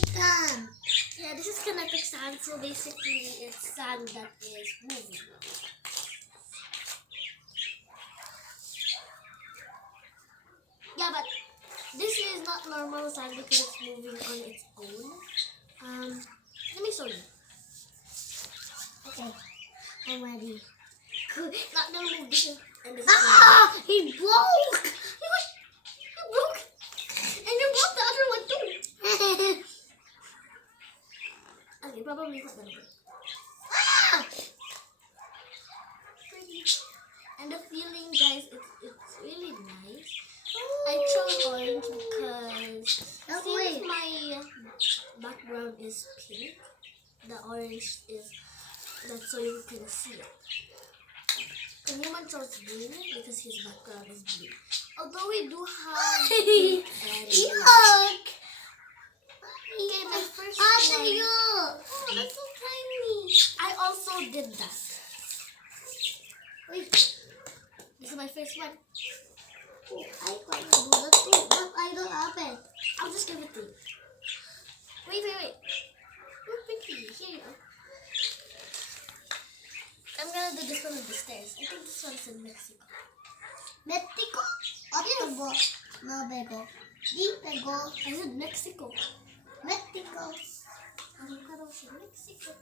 sand. Yeah, this is kinetic sand, so basically it's sand that is moving. Yeah, but this is not normal sand because it's moving on its own. Let me show you. Okay, I'm ready. Not gonna move this and this. Ah! He broke! You broke! And you broke the other one too! Okay, probably not gonna work. Ah! And the feeling, guys, it's really nice. I chose orange because since my background is pink, the orange is that's so you can see it. And Human chose green because his background is blue. Although we do have pink and blue. Yuck! Okay, my first Ate, one. yuck! Oh, that's so tiny. I also did that. Wait. This is my first one. Oh, I can't do that too, but I don't have it. I'll just give it to you. Wait. Look quickly. Here you go. I'm gonna do this one with the stairs. I think this one's in Mexico. Mexico? Octobo. No, Bego. Di, Bego. I said Mexico. Mexico. Avocado from Mexico.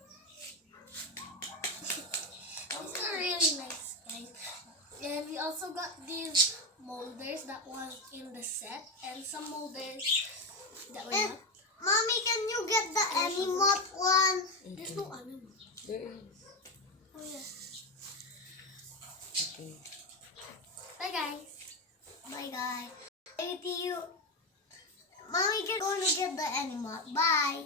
These are really nice, guys. And we also got these molders that was in the set, and some molders that were not. Mommy, can you get the animal one? There's no animal. There is. Oh yeah. Okay. Bye guys. Bye, guys. Hey, to you. Mommy, can go to get the animal. Bye.